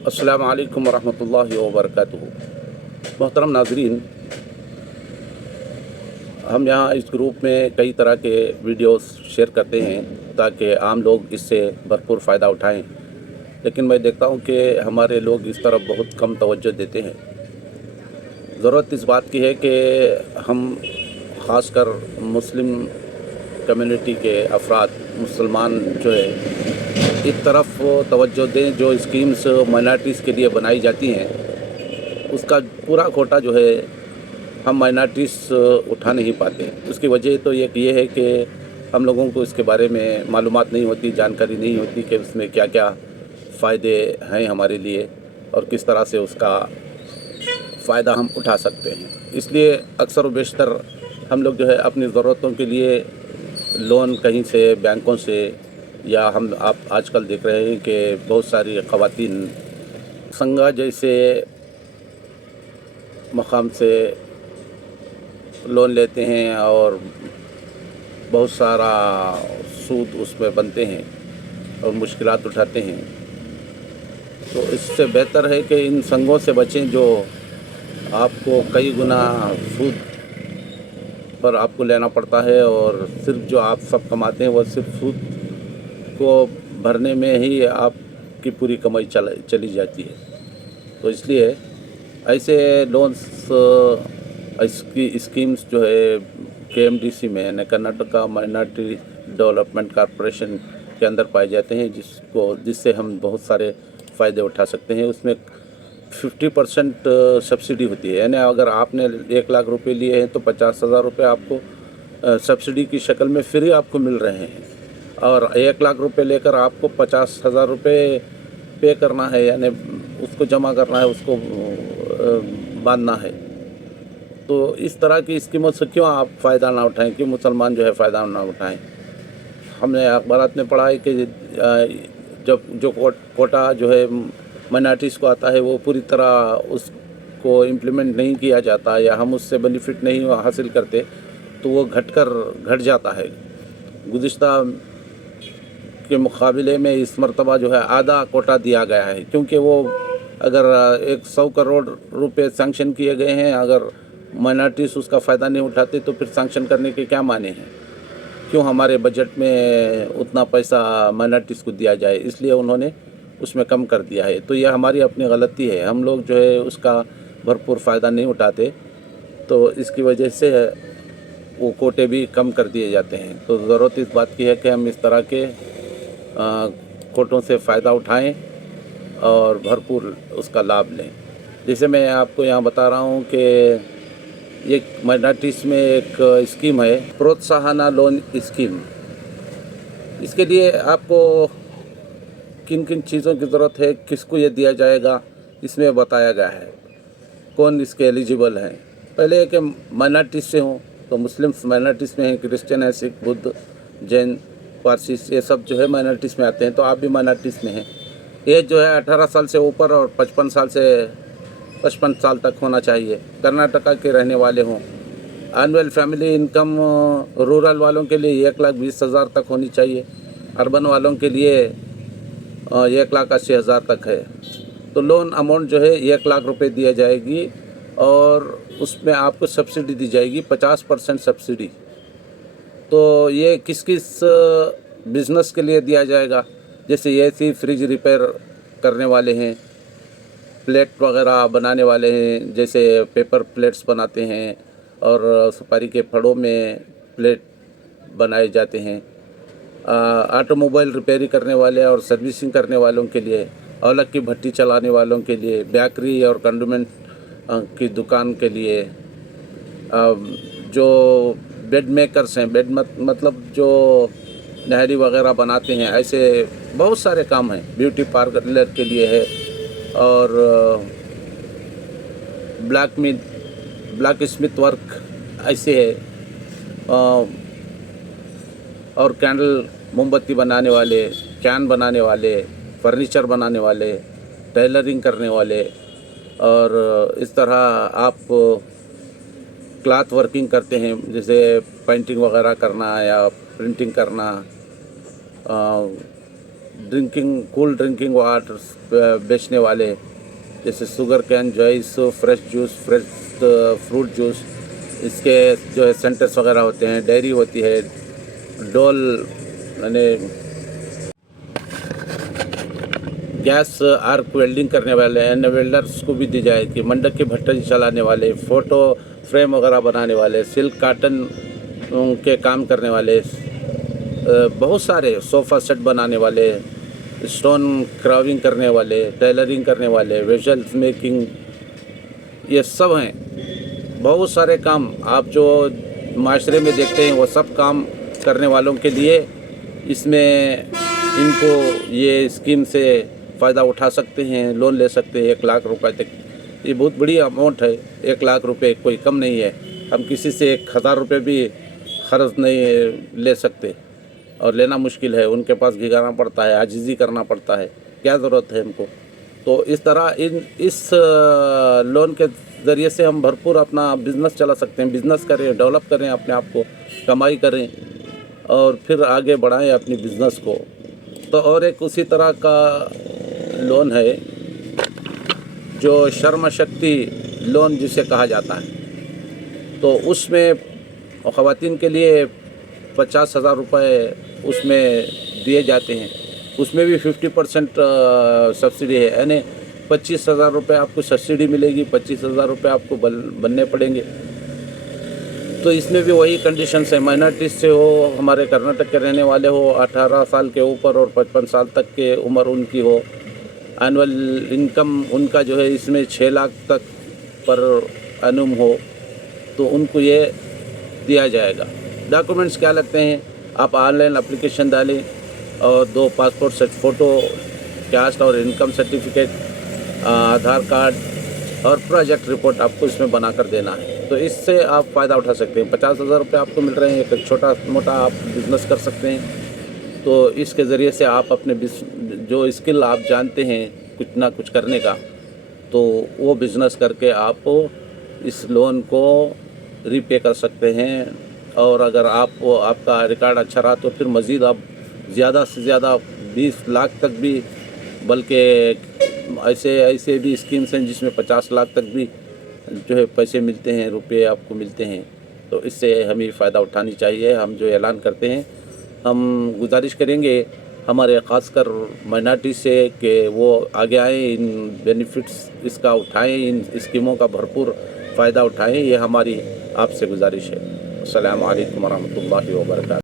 अस्सलाम वालेकुम वरहमतुल्लाहि वबरकातुहू। मोहतरम नाजरीन, हम यहाँ इस ग्रुप में कई तरह के वीडियोस शेयर करते हैं ताकि आम लोग इससे भरपूर फ़ायदा उठाएं, लेकिन मैं देखता हूँ कि हमारे लोग इस तरफ बहुत कम तवज्जो देते हैं। ज़रूरत इस बात की है कि हम ख़ासकर मुस्लिम कम्युनिटी के अफराद, मुसलमान जो है, एक तरफ तवज्जो दें। जो स्कीम्स माइनॉरिटीज़ के लिए बनाई जाती हैं, उसका पूरा कोटा जो है हम माइनॉरिटीज़ उठा नहीं पाते। उसकी वजह तो ये है कि हम लोगों को इसके बारे में मालूमात नहीं होती, जानकारी नहीं होती कि उसमें क्या क्या फ़ायदे हैं हमारे लिए और किस तरह से उसका फ़ायदा हम उठा सकते हैं। इसलिए अक्सर व बेशतर हम लोग जो है अपनी ज़रूरतों के लिए लोन कहीं से, बैंकों से, या आप आजकल देख रहे हैं कि बहुत सारी ख़वातीन संगा जैसे मकाम से लोन लेते हैं और बहुत सारा सूद उसमें बनते हैं और मुश्किलात उठाते हैं। तो इससे बेहतर है कि इन संगों से बचें जो आपको कई गुना सूद पर आपको लेना पड़ता है, और सिर्फ जो आप सब कमाते हैं वो सिर्फ सूद को भरने में ही आपकी पूरी कमाई चली जाती है। तो इसलिए ऐसे लोन्स, इसकी स्कीम्स जो है KMDC में, यानी कर्नाटका माइनॉरिटी डेवलपमेंट कॉरपोरेशन के अंदर पाए जाते हैं, जिससे हम बहुत सारे फ़ायदे उठा सकते हैं। उसमें 50% सब्सिडी होती है, यानी अगर आपने 1 लाख रुपए लिए हैं तो 50,000 रुपये आपको सब्सिडी की शक्ल में फ्री आपको मिल रहे हैं, और 1 लाख रुपए लेकर आपको 50,000 रुपये पे करना है, यानी उसको जमा करना है, उसको बांधना है। तो इस तरह की स्कीमों से क्यों आप फ़ायदा ना उठाएं, क्यों मुसलमान जो है फ़ायदा ना उठाएं। हमने अखबारात में पढ़ा है कि जब जो कोटा जो है माइनॉरिटीज़ को आता है वो पूरी तरह उसको इम्प्लीमेंट नहीं किया जाता, या हम उससे बेनिफिट नहीं हासिल करते, तो वो घट जाता है। गुज़िश्ता के मुकाबले में इस मरतबा जो है आधा कोटा दिया गया है, क्योंकि वो अगर 100 करोड़ रुपए सैंक्शन किए गए हैं, अगर माइनॉरिटीज़ उसका फ़ायदा नहीं उठाते तो फिर सैंक्शन करने के क्या माने हैं। क्यों हमारे बजट में उतना पैसा माइनॉरिटीज़ को दिया जाए, इसलिए उन्होंने उसमें कम कर दिया है। तो यह हमारी अपनी गलती है, हम लोग जो है उसका भरपूर फ़ायदा नहीं उठाते, तो इसकी वजह से वो कोटे भी कम कर दिए जाते हैं। तो ज़रूरत इस बात की है कि हम इस तरह के कोटों से फ़ायदा उठाएं और भरपूर उसका लाभ लें। जैसे मैं आपको यहाँ बता रहा हूँ कि एक माइनॉरिटीज़ में एक स्कीम है, प्रोत्साहना लोन स्कीम। इसके लिए आपको किन किन चीज़ों की ज़रूरत है, किसको ये दिया जाएगा, इसमें बताया गया है कौन इसके एलिजिबल हैं। पहले कि माइनॉरिटीज़ से हों तो मुस्लिम्स माइनॉरिटीज़ में हैं, क्रिश्चियन है, सिख, बुद्ध, जैन, पारसी, ये सब जो है माइनॉरिटीज़ में आते हैं। तो आप भी माइनॉरिटीज़ में हैं। एज जो है 18 साल से ऊपर और 55 साल तक होना चाहिए। कर्नाटका के रहने वाले हों। एनुअल फैमिली इनकम रूरल वालों के लिए 1,20,000 तक होनी चाहिए। अर्बन वालों के लिए 1,80,000 तक है। तो लोन अमाउंट जो है 1 लाख रुपए दिया जाएगी, और उसमें आपको सब्सिडी दी जाएगी, 50% सब्सिडी। तो ये किस किस बिज़नेस के लिए दिया जाएगा, जैसे AC फ्रिज रिपेयर करने वाले हैं, प्लेट वगैरह बनाने वाले हैं, जैसे पेपर प्लेट्स बनाते हैं और सुपारी के फड़ों में प्लेट बनाए जाते हैं, ऑटोमोबाइल रिपेयरिंग करने वाले और सर्विसिंग करने वालों के लिए, औलख की भट्टी चलाने वालों के लिए, बेकरी और कंडीमेंट की दुकान के लिए, जो बेड मेकर्स हैं, मतलब जो नहरी वगैरह बनाते हैं, ऐसे बहुत सारे काम हैं। ब्यूटी पार्लर के लिए है, और ब्लैक स्मिथ वर्क ऐसे है, और कैंडल, मोमबत्ती बनाने वाले, कैन बनाने वाले, फर्नीचर बनाने वाले, टेलरिंग करने वाले, और इस तरह आप क्लॉथ वर्किंग करते हैं, जैसे पेंटिंग वगैरह करना या प्रिंटिंग करना, कूल ड्रिंकिंग वाटर बेचने वाले, जैसे sugar cane juice, fresh juice, fresh fruit juice, इसके जो है सेंटर्स वगैरह होते हैं, डेयरी होती है, डोल यानी गैस आर्क वेल्डिंग करने वाले हैं, वेल्डर्स को भी दी जाएगी, मंडक के भट्टे चलाने वाले, फ़ोटो फ्रेम वगैरह बनाने वाले, सिल्क काटन के काम करने वाले, बहुत सारे सोफ़ा सेट बनाने वाले, स्टोन क्राविंग करने वाले, टेलरिंग करने वाले, वेजल्स मेकिंग, ये सब हैं। बहुत सारे काम आप जो माशरे में देखते हैं वो सब काम करने वालों के लिए इसमें इनको ये स्कीम से फ़ायदा उठा सकते हैं, लोन ले सकते हैं 1 लाख रुपए तक। ये बहुत बड़ी अमाउंट है, 1 लाख रुपए कोई कम नहीं है। हम किसी से 1000 रुपये भी ख़र्च नहीं ले सकते और लेना मुश्किल है, उनके पास भिगाना पड़ता है, आजिज़ी करना पड़ता है, क्या ज़रूरत है हमको। तो इस तरह इस लोन के ज़रिए से हम भरपूर अपना बिज़नेस चला सकते हैं, बिज़नेस करें, डेवलप करें अपने आप को, कमाई करें और फिर आगे बढ़ाएं अपनी बिज़नेस को। तो और एक उसी तरह का लोन है जो शर्म शक्ति लोन जिसे कहा जाता है, तो उसमें ख़वातीन के लिए 50,000 रुपये उसमें दिए जाते हैं। उसमें भी 50% सब्सिडी है, यानी 25,000 रुपये आपको सब्सिडी मिलेगी, 25,000 रुपये आपको बनने पड़ेंगे। तो इसमें भी वही कंडीशंस है, माइनॉरिटीज से हो, हमारे कर्नाटक के रहने वाले हो, 18 साल के ऊपर और 55 साल तक के उम्र उनकी हो, एनुअल इनकम उनका जो है इसमें 6 लाख तक पर एनुम हो, तो उनको ये दिया जाएगा। डॉक्यूमेंट्स क्या लगते हैं, आप ऑनलाइन एप्लीकेशन डालें और 2 पासपोर्ट साइज फ़ोटो, कास्ट और इनकम सर्टिफिकेट, आधार कार्ड और प्रोजेक्ट रिपोर्ट आपको इसमें बना कर देना है। तो इससे आप फ़ायदा उठा सकते हैं। 50,000 रुपये आपको मिल रहे हैं, एक छोटा मोटा आप बिज़नेस कर सकते हैं। तो इसके ज़रिए से आप अपने जो स्किल आप जानते हैं कुछ ना कुछ करने का, तो वो बिज़नेस करके आप इस लोन को रीपे कर सकते हैं। और अगर आपका रिकॉर्ड अच्छा रहा तो फिर मज़ीद आप ज़्यादा से ज़्यादा 20 लाख तक भी, बल्कि ऐसे भी स्कीम्स हैं जिसमें 50 लाख तक भी जो है पैसे मिलते हैं, रुपए आपको मिलते हैं। तो इससे हमें फ़ायदा उठानी चाहिए। हम जो ऐलान करते हैं, हम गुजारिश करेंगे हमारे ख़ासकर माइनॉरिटी से कि वो आगे आएँ, इन बेनिफिट्स इसका उठाएँ, इन स्कीमों का भरपूर फ़ायदा उठाएँ। ये हमारी आपसे गुजारिश है। अस्सलामु अलैकुम वरहमतुल्लाहि वबरकातुहू।